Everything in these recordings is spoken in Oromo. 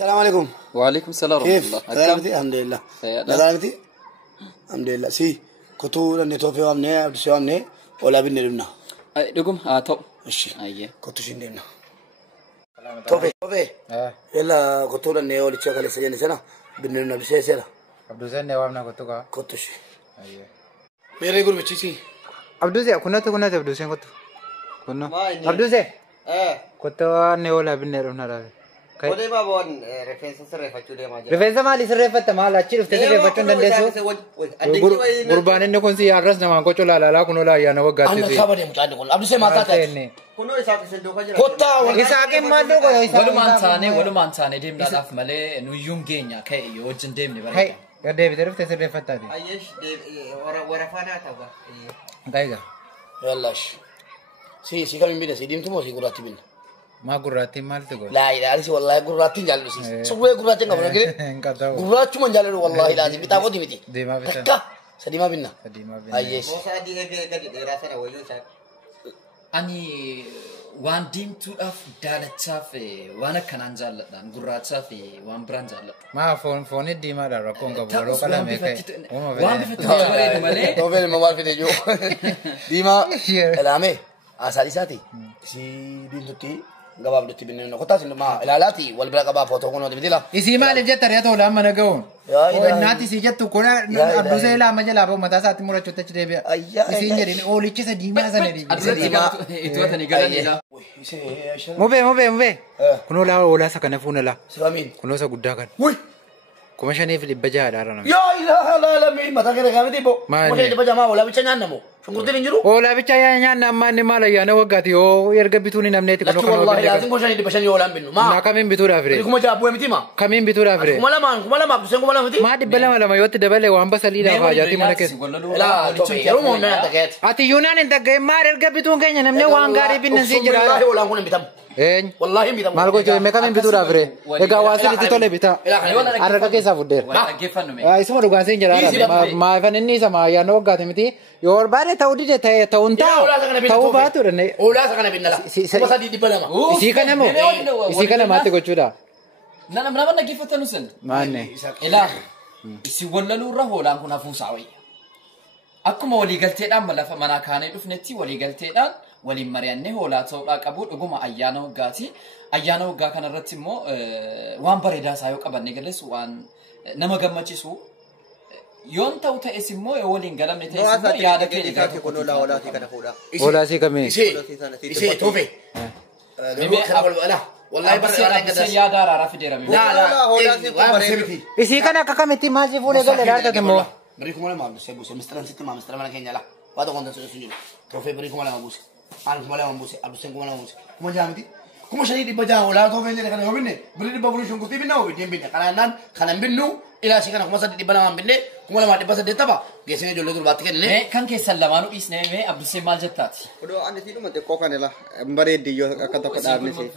السلام عليكم. وعليكم السلام ورحمة الله. كيف؟ سلامتي الحمد لله. سلامتي الحمد لله. سي كتو لن توفي وامني عبد الشو امني ولا بني لبنا. دقوم تو. ماشي. أيه. كتو شين لبنا. توفي. يلا كتو لن نيو لتشا كله سجن سنا بني لبنا بسيء سلا. عبد الزين نوامنا كتو كا. كتو شي. أيه. मेरे गुरु बच्ची सी عبد الزين كنا عبد الزين كتو كنا عبد الزين كتو نيولا بني لبنا راه Kode babon referensi serrefachu dia maja. Referensi mali serrefata mal achir ufte serrefachu dandesu. Gurban inni kun si arras nama ko chola la kuno la ya na wagati si. Anna sabade mutani kun abdu se mata ta. Kuno isa ke sendo ka jira. Kotta isa ke mallo ko isa. Walu mansane dem na laf male nu yungenya kai yo jindem ne bare. Hai ya de bidar ufte serrefata de. Ayesh de ora fana ta ba. Gaiga. Yallash. Si kami bina si dim tumo si gurati bin. ما قراتي مالته قول لا لا لسه والله قراتي جالو سي سوى قراتي نقول لك قرات شو من جالو والله لازم بتاعه دي متي دي ما بيتا سدي ما بينا أيش موسى دي كده راسنا ويو شاك أني وان ديم تو أف دالتشاف وانا كنان جالت دان قراتشاف وان بران جالت ما فون دي ما دارو كون كبرو كلا ميكاي وان بفتح مالي توفي ما بعرف تيجو دي ما الامي اسالي ساتي سي دين توتي قباب دتي بيننا قطات ما الالاتي والبلا قباب فوتو كونو دبديلا اسي ما لجت تريا تو لما نغون ناتي سيجت كونا عبد الزين ما جلا ابو متى سات مره چوت چدي بيا اسي نيري اولي چس دي ما سنري اتوتني غلنيلا موبي كنو لا ولا سكن فونلا سلامين كنو سا غدا كان وي كومشاني في البجا دارنا يا اله لا مين متى كده غامدي بو مودي البجا ما ولا بيچ نانمو شنقرتي نجرو ولا بيچ يا نما نما لا يا نوغاتي او يرغبيتوني نمنيتي كنو كنو والله لازم كوشاني دي بشان يولان بينو ما كمين بيتورا فري كوما جابو متي ما كمين بيتورا فري كوما ما بسن كوما متي ما دي بلا ما يوت دبل وان بسلي لا حاجاتي منك لا يروم من تكات اتي يونان انت جاي ما يرغبيتون كين نمني وان غاري بين سيجرا والله ولا كون بيتم اين والله بيتم مالكو جو مي كمين بيتورا فري اغا واسي دي تولي بيتا ارغا كيسا فودير اي سمو دوغان سيجرا ما فنني سما يا نوغاتي متي يور باري تاودي تي تاونتا تاو باتورني ولا سكن بيننا بس دي بلما isi kana mate gochuda nana mana gifata nusen manne ila isi wallalu raholan kuna fusawi akkuma wali galteedhaan malafa mana kaanee dhufnetti wali galteedhaan wali mari'anne hoolaa ta'uudha qabu dhuguma ayyaana waggaa kana irratti immoo waan bareedaa isaa yoo qabanne galees waan nama gammachiisu yoon ta'u ta'es immoo waliin galamne ta'es immoo yaada keenya gaati kuno la wala kana fuudha hoolaa si kame isi tofe والله بس يا دار عرف ديرامي لا isi kana kakameti maji fune gale darta temo بريكم ولا ما بس بوس مسترن ست ما مسترن انا كينيا لا وهذا كونت سجل توفي بريكم ولا ما بوس انا ولا ما بوس ابو سن ولا ما بوس كم جامدي كم شيء دي بجا ولا توفي اللي كان يومني بريد بابلوشن كنت بينا وبيدين بينا كان بينو الى شي كان كم صد دي بنا من بينه كم ولا ما دي بس دي تبع جيسين جو لدول بات كده كان كيسلمانو اسنه مي عبد السلام جتات ودو اني تيلو مت كوكان لا بريد دي يو كتا كدارني سي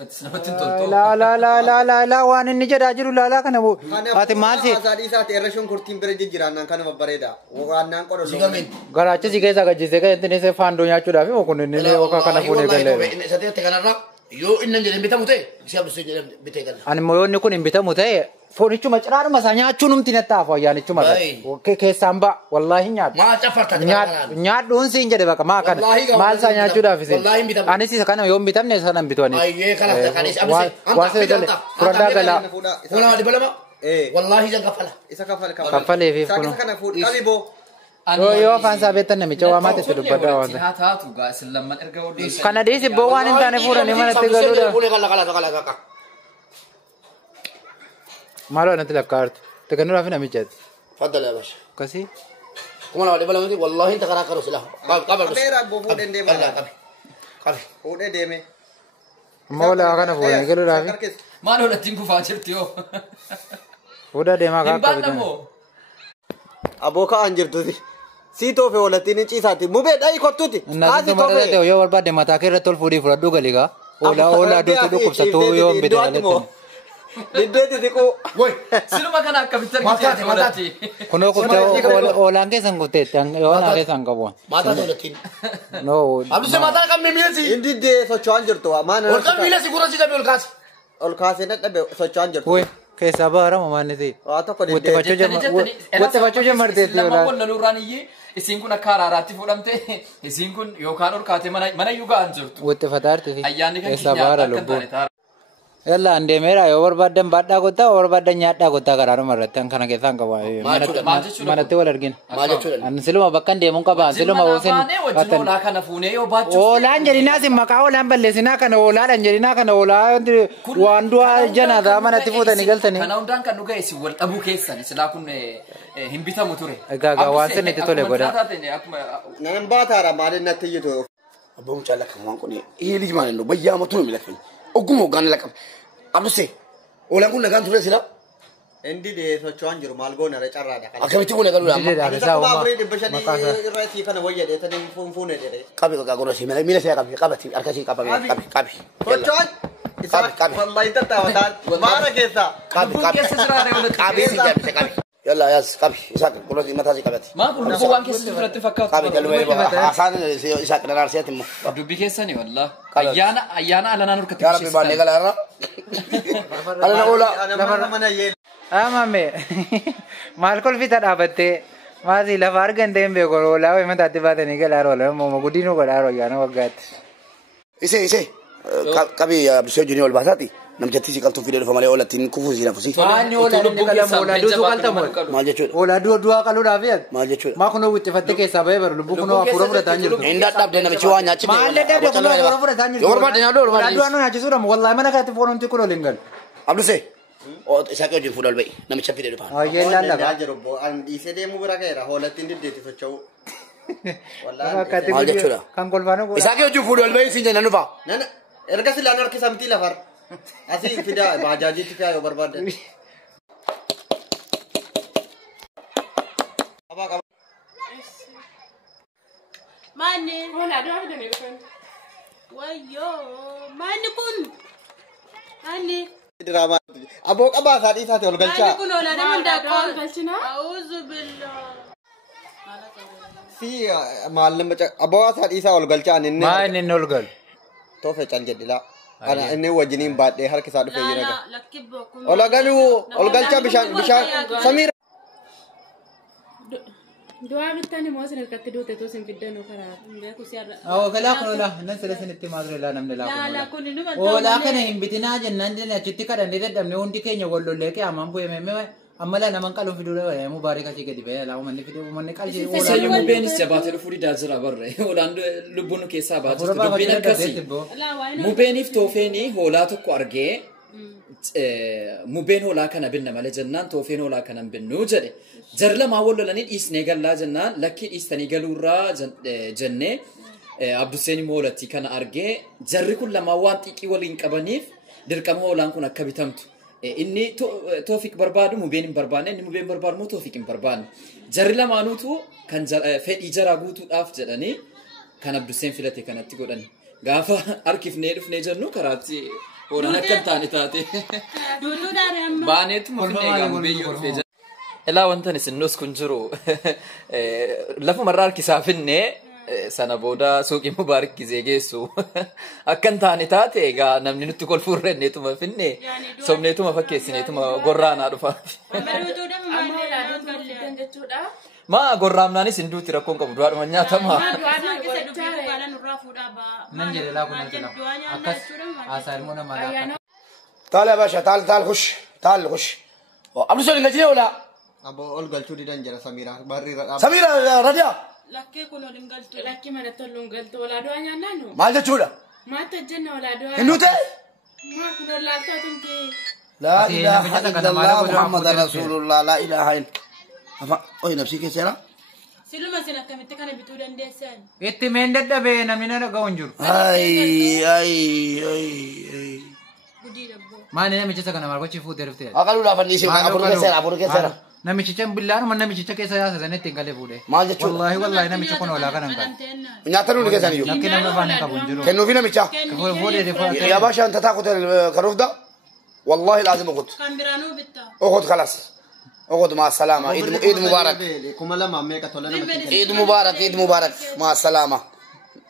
لا لا لا لا لا لا وان نجد اجر لا لا كان اتي مالسي سادي سات ايرشون كورتين بريد جيران كان بريدا وغان كو سيغامين garacha sigesa gajise ga entene se fando nyachu dafi mo kunne ne oka kana fune galle ساتي تكنرا يو ان نجد بيتاموتي سي عبد السلام بيتيغل ani moyo ne kun imbita mutai fonichu macrar masanya chunum tinata fa yani chuma ke samba wallahi nyaad ما تفرت nyaad don sin jade baka ma kana mal sanya chu dafi se ani si kana yo imbitam ne sana imbitwani اي كلا كان ابو wase dale furada gala ولا دي بلما والله جن كفلا isa kafal kafale fi funo kana food kabibo yo fansa betan ne micha wa mate tu bada wa taatu ga islaman erga wodi kana disi bo wan intane fura ne mana te galu da كلا malo na tila kart te kanu rafina michat تفضل يا باشا kasi كم ولا دي بلما والله انت كراك رسلا قبل بس beera bo food ende ma قبل food deme mola kana fura ne galu rafi maalo latin ku faajirtiyo fuda de ma ka ka imbadamo aboka anjirtuti sito fe wala tinin chisati mube dai kotuti asi to fe yo warba de mata ke retol fudi fura du galiga ola do to kupsa to yo bidane Dideti tiko. Woi, siluma kana kapital kiti matati. Kuno kupta olange sangote tang yo na ke sangabo. Mata to latin. No. Abdu se mata kam mimiasi. Indi de so chanjir to amana. Or kam milasi gura si ka bolkas. Olkas ne tabe so chanjir. Woi, Keessa baara mamaniti. Waa tokko Watti facoo jammarteetti Lama yoolaa. wal lurraan iyyee isiin kun akka araaraatti fuudhamte isiin kun yookaan ol kaatee mana iyyuu ga'an jirtu. Watti fataarti. Ayyaanni kan Keessa keenya baara akka hin lubbuu. taane taara. Yalla andeemeera yoo barbaadan baadhaa kottaa yoo barbaadan nyaadhaa kottaa karaaruma irratti kana keessaan qaba. Manatti wal argina. Maal jechuudha? An siluma bakka deemuun qaba. Siluma wajjin hoolaa kana fuunee yoo baachuu. Oolaan jedhinaas maqaa oolaan balleessinaa kana oolaadhaan jedhinaa kana oolaa waan du'aa janaataa manatti fuutanii galtanii. Kana hundaan kan dhugaa isin wal dhabuu keessan silaa kun hin bitamu ture. Egaa waan sun itti tole godha. Nan baataara maaliin natti iyyatu. Abboon caalaa kan waan kun eelii maal hin bayyaa matu hin miidhagfame. Ogummaa hoggaan laqa. Abdusee oolaan kun nagaan ture sila. Indi de socho'aan jiru maal goona irra carraadha. Akkamitti kun eegaluudha amma. Dideedhaan isaa Kuma uumaa. afurii dhibba shanii irratti kana wayyadee tanii fuunfuune jedhee. Qabi qaqqaa godha si miila ishee qabi qabati harka ishee qabame qabi. Socho'aan isaa wallahi tattaawataan maara keessaa. Qabi si jabise qabi. Yalla yaas qabi isa qulqulluu mataa si qabati. Maa kun lubbuu waan keessa jirratti fakkaatu. Qabi galmee haasaan isa qadaar seeti immoo. Dubbii keessanii wallah. Ayyaana alanaan harkatti Yaa rabbi baannee galaarra. Alana oolaa. Namarra mana yee. Amame maal kolfita dhaabattee maasii lafa argan ta'een beeku oolaa wayi mataatti baatanii galaara oolan mooma guddinuu godhaara ayyaana waggaatti. Isee qabi abdusee wajjin ol baasaati. Namjatti si qaltuu fidee dhufa malee oolattiin kufuu si nafusi. Maanni oolaan inni qalamu oolaa duutu qaltamu. Maal jechuudha? Oolaa du'a qaluudhaaf yaad. Maal jechuudha? Maa kunoo wixxifattee keessaa bahee baru lubbuu kunoo hafuura fudhataa jirtu. Hin dadhabde namichi waa nyaachite. Maal dadhabde kunoo hafuura fudhataa jirtu. Yoo barbaadde nyaadhu Oolaa du'a nu nyaachisuudha wallaahi mana kaatti foon hundi kun ol hin galu. Abdusee isaa kee wajjin fuudha ol ba'i namicha fidee dhufa. Hayyee laalla. Yaa jiru an dhiisee deemuu bira ga'eera hoolattiin diddeetti socho'u. Maal jechuudha? Kan kolfaanu godha. Isaa kee wajjin fuudha ol ba'i siin jenna dhufa. Nana erga silaan harkisa miti lafar. Asii fidaa baajaajiitti fidaa yoo barbaaddan. Mani. Hola, dua ada ni kan. Wayo, mani kun. Mani. Drama. Aboo qabaa isaadhii isaati ol galchaa. Mani kun hola nama ndaqoo galchina. Auzu billah. Si maal nama aboo isaadhii isaa ol galchaa inni. Maa inni ol galu. Toofe cal jedhila. Ana inni wajjiniin baadhee harki isaa dhufee jira. Lakkibbo kun. Ol galuu ol galchaa bishaan Samiira. Dua bitani mau sen katti dute tu sen fiddan ukara. Beku siarra. Oo galaa kun oolaa nan sila sinitti maasure laa namni laa kun La kun nu oolaa kana hin bitinaa jennaan jenne achitti kadhannee dadhabne hundi keenya wal lollee kee amaan bu'e meemmee ammala naman qaluun fiduu dha mubaarik asii gadi ba'ee laa uummanni fidee uummanni qalbii Isayyuu mubeenis jabaatee dhufuu didaa jira barre. Hoolaan lubbuun keessaa baatu dubbiin akkasii. Mubeeniif toofeenii hoolaa tokko argee mubeen hoolaa kana binna malee jennaan toofeen hoolaa kana hin binnu jedhe. Jarri lamaa wal lolanii dhiisnee gallaa jennaan lakkii dhiistanii galuurraa jennee Abduseen immoo hoolattii kana argee jarri kun lamaa waan xiqqii waliin qabaniif dirqama hoolaan kun akka bitamtu. Inni Toofiq barbaadu mubeen hin barbaanne inni mubeen barbaadu immoo Toofiq hin barbaanne. Jarri lamaanuutu kan fedhii jaraa guutuudhaaf jedhanii kan Abduseen filate kanatti godhani. Gaafa harkifnee dhufnee jennu karaatti hoolaan akka hin taane taate. Baaneetu mufnee gaafa beeyyoo dhufee jira. Ilaa wantan isin nus kun jiru lafumarraa harkisaa finnee sana booda suuqii mubaarik gizee geessu akka hin taane taate egaa namni nutti kolfuu irrenneetuma finne somneetuma fakkeessineetuma gorraanaa dhufa. Maa gorraamnaanis hin duuti rakkoon qabu du'aadhuma nyaatama. nan jedhe laa kun akkas haasaa ilmoo namaa laa. Taal Abasha taal kush taal kush. Abdusee hin galchine oolaa. Aboo ol galchuu didan jira Samiira barri irra dhaabaa. Samiira raadiyaa. Lakkee kun olin galtu. Lakkee marattoon lun galtu. Olaa du'a nyaannaa nu. Maal jechuudha? Maata jenna olaa du'a. Hin duute? Maa kun olaaltoo tumti. لا إله إلا الله محمد رسول الله لا إله إلا أي نفسي كسرة سلما سنة كم تكان بتودن دهسان itti meen dadhabee namni na dhaga'uun jiru. بدي ربو Maani namicha kana maal gochii fuutee dhuftee? أقول لا فنيسي أبو كسرة Namichicha billaanuma namichicha keessa yaasatan ittiin galee fuudhee. maal jechuudha Wallaahi namicha kun olaa kana hin qabu. nyaatanii keessan iyyuu Lakki nama afaan hin qabu hin jiru. kennuufi namicha Fuudhee deefaa. يا باشا أنت تأخذ الكروف ده والله لازم أخذ كان برانو بتا أخذ خلاص أخذ مع السلامة عيد مبارك Kuma lama meeqa tola namatti. عيد مبارك مع السلامة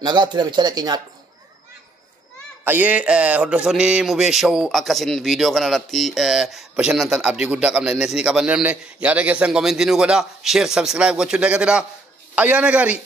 نقات لما تشارك ينات Ayyee hordoftoonni Mubee Show akkasin viidiyoo kanarratti bashannantan abdii guddaa qabna inni isinii qabanne yaada keessan komentii nu godhaa share subscribe gochuun dagatina ayyaana gaarii.